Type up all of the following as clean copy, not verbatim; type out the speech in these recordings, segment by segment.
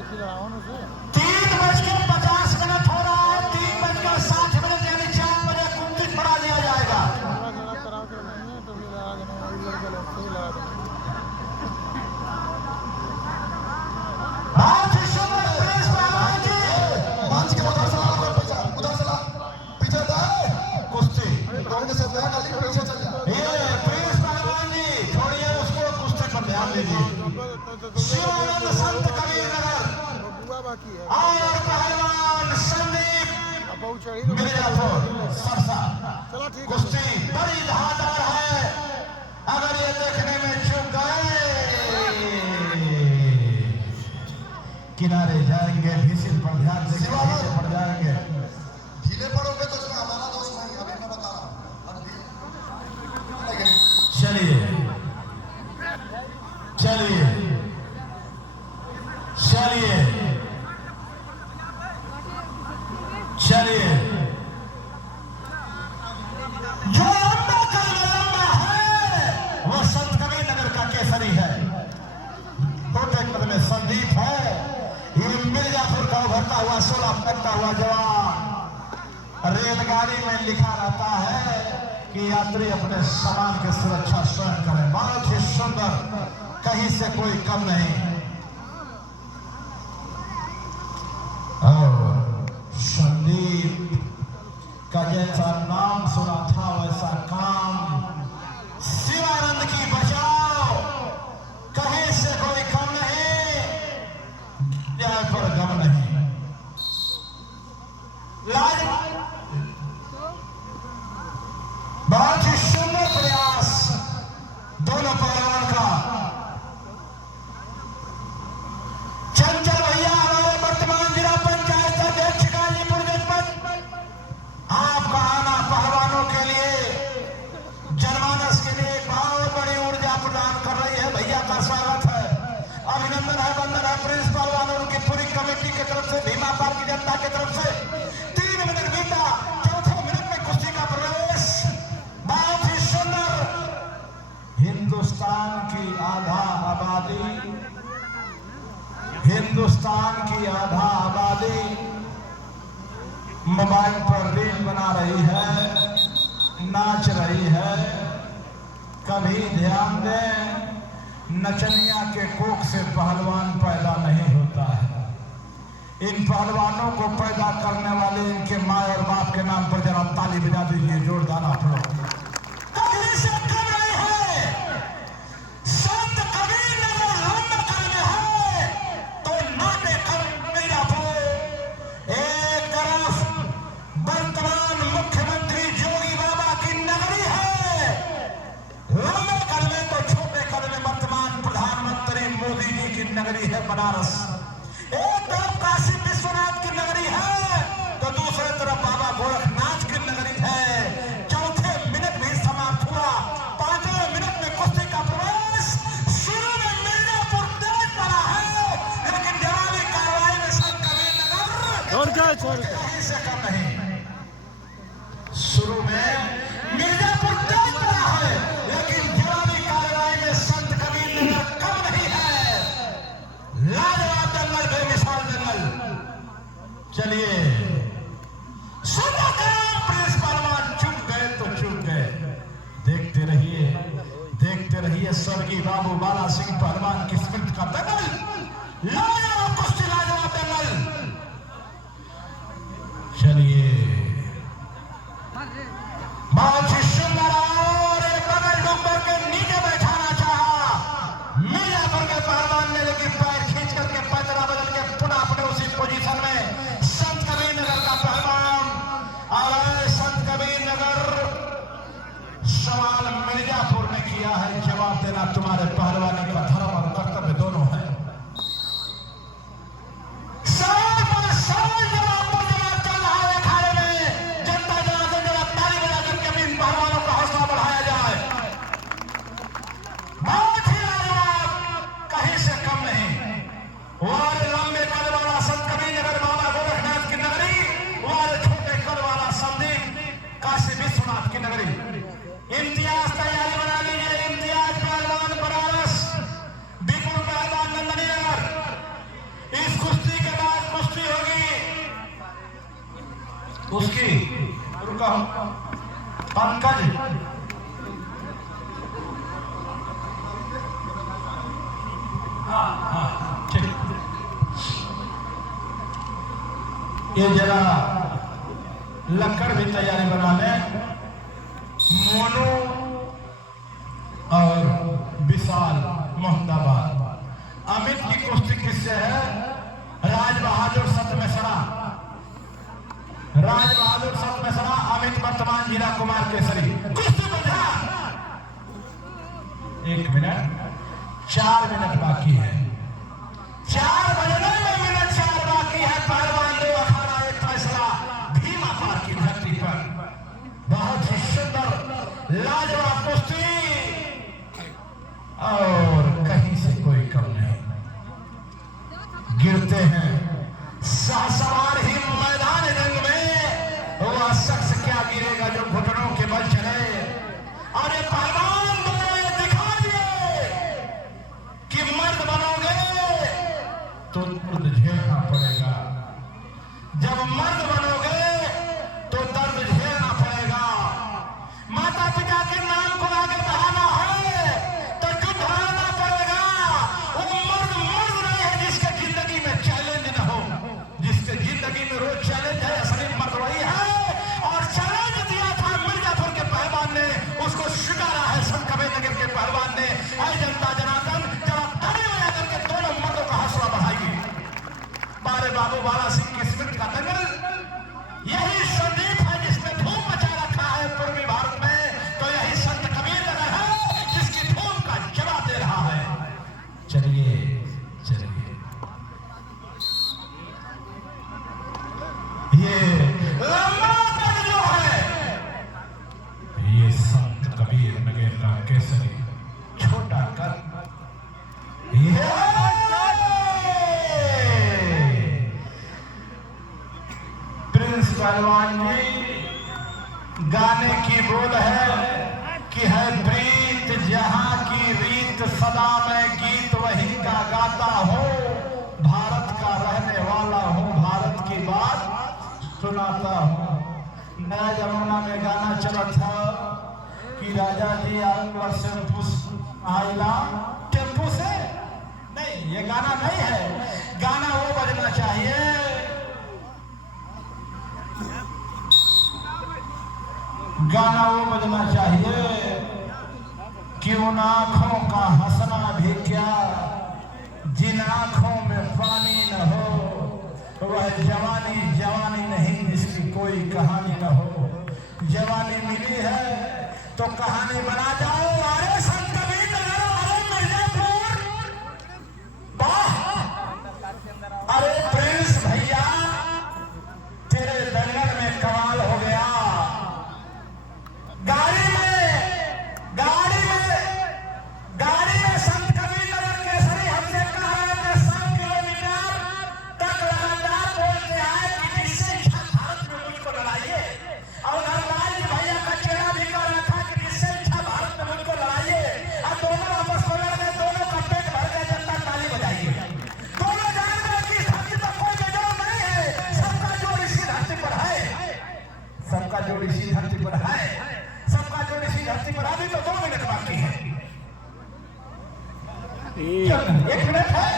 3:50 हो रहा है, 3:60 यानी 4 बजे कुंतित बढ़ा दिया जाएगा। बहुत ही सुंदर प्रेस पहलवान जी, मंच के उधर चला पीछे था कुश्ती दौड़ने से पीछे चल जा। ये प्रेस पहलवान जी छोड़िए उसको, कुश्ती पर ध्यान दीजिए। शिवानंद संत कबीर नगर और पहलवान संदीप मिर्जापुर सरसा। कुश्ती बड़ी धारदार है, अगर ये देखने में चूक गए किनारे जाएंगे, भीषण पर ध्यान से पड़ जाएंगे। ढीले पड़ोगे तो इसमें हमारा दोष नहीं, अभी मैं बता रहा हूँ। चलिए चलिए चलिए चलिए, जो लंबा कदम लंबा है वो संत कबीर नगर का केसरी है। छोटे कद में संदीप है, ये मिर्जापुर का उभरता हुआ 16 फेंकता हुआ जवान। रेलगाड़ी में लिखा रहता है कि यात्री अपने सामान की सुरक्षा स्वयं करें। बहुत ही सुंदर, कहीं से कोई कम नहीं। और संदीप का जैसा नाम सुना था वैसा काम, शिवानंद की बचाओ, कहीं से कोई कम नहीं, न्याय पर गम नहीं। लाज बहुत ही सुंदर प्रयास दोनों पहलवान का। चंचल भैया हमारे वर्तमान जिला पंचायत अध्यक्ष गाजीपुर जनपद, आपका आना पहलवानों के लिए, जनमानस के लिए बहुत बड़ी ऊर्जा प्रदान कर रही है। भैया का स्वागत है, अभिनंदन है, वंदन है। प्रिंस पहलवान और उनकी पूरी कमेटी की तरफ से, भीमा पार्क की जनता की तरफ से 3 मिनट बीता, चौथे मिनट में कुश्ती का प्रवेश। बहुत ही सुंदर। हिंदुस्तान की आधा आबादी, हिंदुस्तान की आधा आबादी मोबाइल पर रील बना रही है, नाच रही है। कभी ध्यान दें, नचनिया के कोख से पहलवान पैदा नहीं होता है। इन पहलवानों को पैदा करने वाले इनके माँ और बाप के नाम पर जरा ताली बजा दीजिए जोरदार आप लोग। कभी से कम नहीं है, संत कबीर नगर लंबा में है तो नाटे कर मिर्जापुर। एक तरफ वर्तमान मुख्यमंत्री जोगी बाबा की नगरी है, लंबे कद में तो छोटे कद में वर्तमान प्रधानमंत्री मोदी जी की नगरी है बनारस। एक तरफ काशी विश्वनाथ की नगरी है तो दूसरे तरफ बाबा गोरखनाथ की नगरी है। चौथे मिनट भी समाप्त हुआ, 5वें मिनट में कुश्ती का प्रवेश। शुरू में मिर्जापुर तेज पड़ा है, लेकिन जवाबी कार्रवाई में संत कबीर नगर कहीं से कम नहीं। शुरू में मिर्जापुर तेज पड़ा है, लेकिन जवाबी कार्रवाई में संत कबीर नगर कम नहीं है। लाजवाब जंगल, बेमिसाल जंगल। चलिए प्रेस पहलवान चुप गए तो चुप गए। देखते रहिए स्वर्गीय बाबू बाला सिंह पहलवान की स्मृति का दंगल, लाजवाब कुश्ती, लाजवाब दंगल। चलिए बहुत ही सुंदर। और एक बगल डूबर के नीचे बैठाना चाहा मिर्जापुर के पहलवान ने, लेकिन पैर खींच करके पैदरा बदल के पुनः अपने उसी पोजीशन में संत कबीर नगर का पहलवान। और संत कबीर नगर, सवाल मिर्जापुर ने किया है, जवाब देना तुम्हारे पहलवानी का धर्म और कर्तव्य उसकी रुका पंकज ठीक ये जरा लक्कड़ भी तैयारी बना ले। मोनू और विशाल मोहम्मदाबाद। अमित की कुश्ती किससे है? राज बहादुर सतमेसरा। राज बहादुर सतमेसरा, अमित वर्तमान जिला कुमार केसरी। कुश्ती बजा। 1 मिनट 4 मिनट बाकी है। 4 बजने में मिनट 4 बाकी है। पहलवान दो अखाड़ा एक फैसला भीमा पार की धरती पर। बहुत ही सुंदर लाजवाब कुश्ती और कहीं से कोई कम नहीं। गिरते हैं सवार ही मैदान जंग में। वह शख्स क्या गिरेगा जो घुटनों के बल चले। और ये पहलवान दिखा दिए कि मर्द बनोगे तो दर्द झेलना पड़ेगा। जब मर्द बनोगे तो दर्द झेलना पड़ेगा। माता पिता के नाम को आगे बढ़ाना है तो युद्ध लड़ना पड़ेगा। वो मर्द नहीं है जिसके जिंदगी में चैलेंज न हो। जिसके जिंदगी में रोज चैलेंज है, असली मर्द वही है। और चैलेंज दिया था मिर्जापुर के पहलवान ने, उसको स्वीकारा है संतकबीर नगर के पहलवान ने। ऐ जनता जनार्दन, जब आप ताली बजाकर के दोनों मर्दों का हौसला बढ़ाइए। बारे बाबू बाला सिंह की स्मृति का दंगल यही संदीप है जिसने धूम मचा रखा है पूर्वी भारत में। तो यही संत कबीर नगर है जिसकी धूम का जवाब दे रहा है। चलिए चलिए, ये लंबा कद जो है ये संत कबीर नगर का केसरी। छोटा कद प्रिंस पहलवान जी। गाने की बोल है कि है प्रीत जहां की रीत, सदा मैं गीत वही का गाता हूँ। भारत का रहने वाला हूँ, भारत की बात सुनाता हूँ। नया जमाना में गाना चला था कि राजा जी आऊंगा आइला टेम्पू से। नहीं, ये गाना नहीं है। गाना वो बजना चाहिए गाना वो बजना चाहिए कि उन आंखों का हंसना भी क्या, जिन आंखों में पानी न हो। वह जवानी जवानी नहीं जिसकी कोई कहानी न हो। जवानी मिली है तो कहानी बना जाओ। अरे संत कबीर नगर, अरे मिर्जापुर, वाह! अरे प्रिंस भैया, तेरे दंगल में कमाल हो गया। गाड़ी में संत कबीर नगर केसरी हमसे कहा है कि 7 किलोमीटर तक लगातार बोलते आए कि जिससे इच्छा भारत में मुझको लड़ाइए। और धर्मराज जी भैया का चेहरा भी कर रखा कि जिससे इच्छा भारत में मुझको लड़ाइए। अब दोनों आपस में लड़ गए, दोनों का पेट भर गया, जनता ताली बजाइए। दोनों जान गए कि धरती पर कोई बेजोड़ नहीं है। सबका जोड़ इसी धरती पर है। सबका जोड़ इसी धरती पर है। सबका जोड़ इसी धरती पर। अभी तो 2 मिनट बाकी है। 1 मिनट है।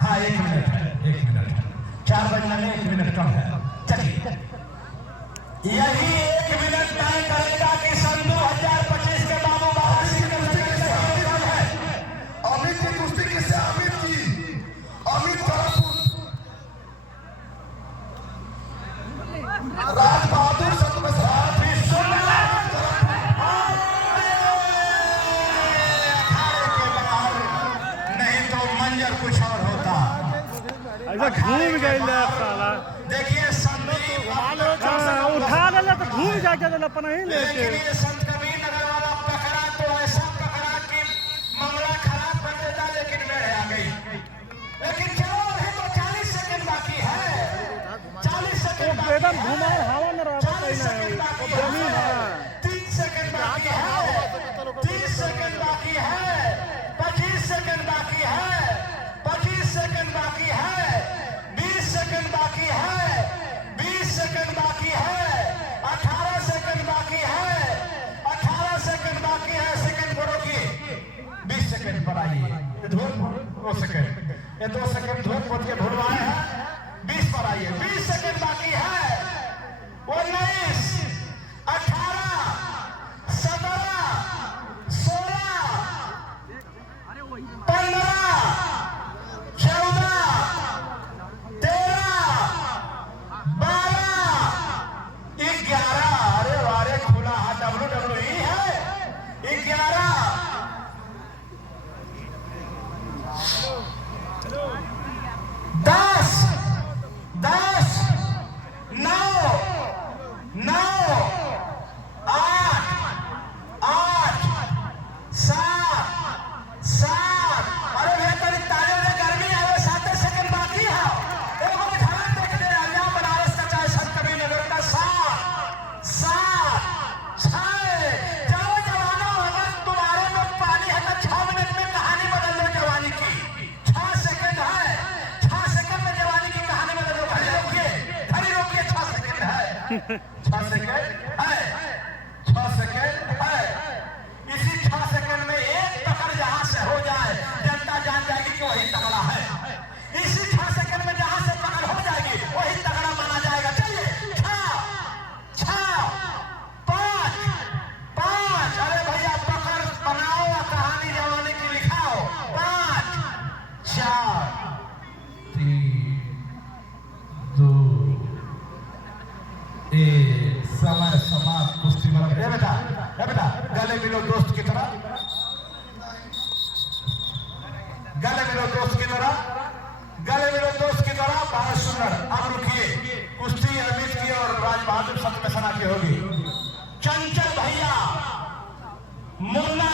हाँ, 1 मिनट है। 1 मिनट है। 4 बजने में 1 मिनट कम है। चलिए, यही 1 मिनट तय करेगा कि सन 2025 के बाबू बाबा सिंह है। अमित की कुश्ती किससे? अमित की, अमित तारापुर। राज बहादुर सतमेसरा। कुछ और होता। ऐसा घूम गई साला। देखिए संदीप उठा ले तो घूम जाके अपना ही लेके। लेकिन ये संत कबीर नगर वाला पकड़ा तो ऐसा पकड़ा कि मामला खराब कर देता, लेकिन मेरे आ गई। लेकिन चलो, अभी तो 40 सेकंड बाकी है। 40 सेकंड एकदम घुमा हवा में रहा। 40 सेकंड बाकी है। 3 सेकंड बाकी है। 30 सेकंड बाकी है। 25 सेकंड बाकी है। 25 सेकंड बाकी है। 20 सेकंड बाकी है। 20 सेकंड बनाइए। ये धुन 2 सेकंड, ये 2 सेकंड धुन पोत के ढूंढवाए हैं। 20 पर आइए, 20 सेकंड बाकी है। 19, 18, 17, 16, 15, 14, 13, 12, 11। अरे वारे खुला हाथ WWE है। 11, 10, 10, 9, 9, 8, 8, 7, 7। अरे भैया तेरी तालियों में गर्मी है। 7 सेकंड बाकी है। एक बार ध्यान देखते रहिए। बनारस का चाहे संत कबीर नगर का 7, 7, 6। जाओ जवानों, अगर तुम्हारे में पानी है तो 6 मिनट में कहानी बदल लो जवानी की। 6 सेकंड है। 6 सेकंड में जवानी की कहानी बदल लो। घड़ी रोकिए, 6 सेकंड है। 6 सेकंड है। 6 सेकंड है। इसी 6 सेकंड में एक पकड़ जहां से हो जाए, जनता जान जाएगी कि वही तगड़ा है। इसी 6 सेकंड में जहां से पकड़ हो जाएगी, वही तगड़ा माना जाएगा। चलिए 6, 5, 5। अरे भैया पकड़ बनाओ, कहानी जवानी की लिखाओ। 5, 4, 3, 2, 1। समय समाप्त। कुश्ती में बेटा, गले मिलो दोस्त की तरह, गले मिलो दोस्त की तरह, गले मिलो दोस्त की तरह। बहुत सुंदर। अब रुकिए, कुश्ती अमित की और राज बहादुर सत्य में सना की होगी। चंचल भैया, मुन्ना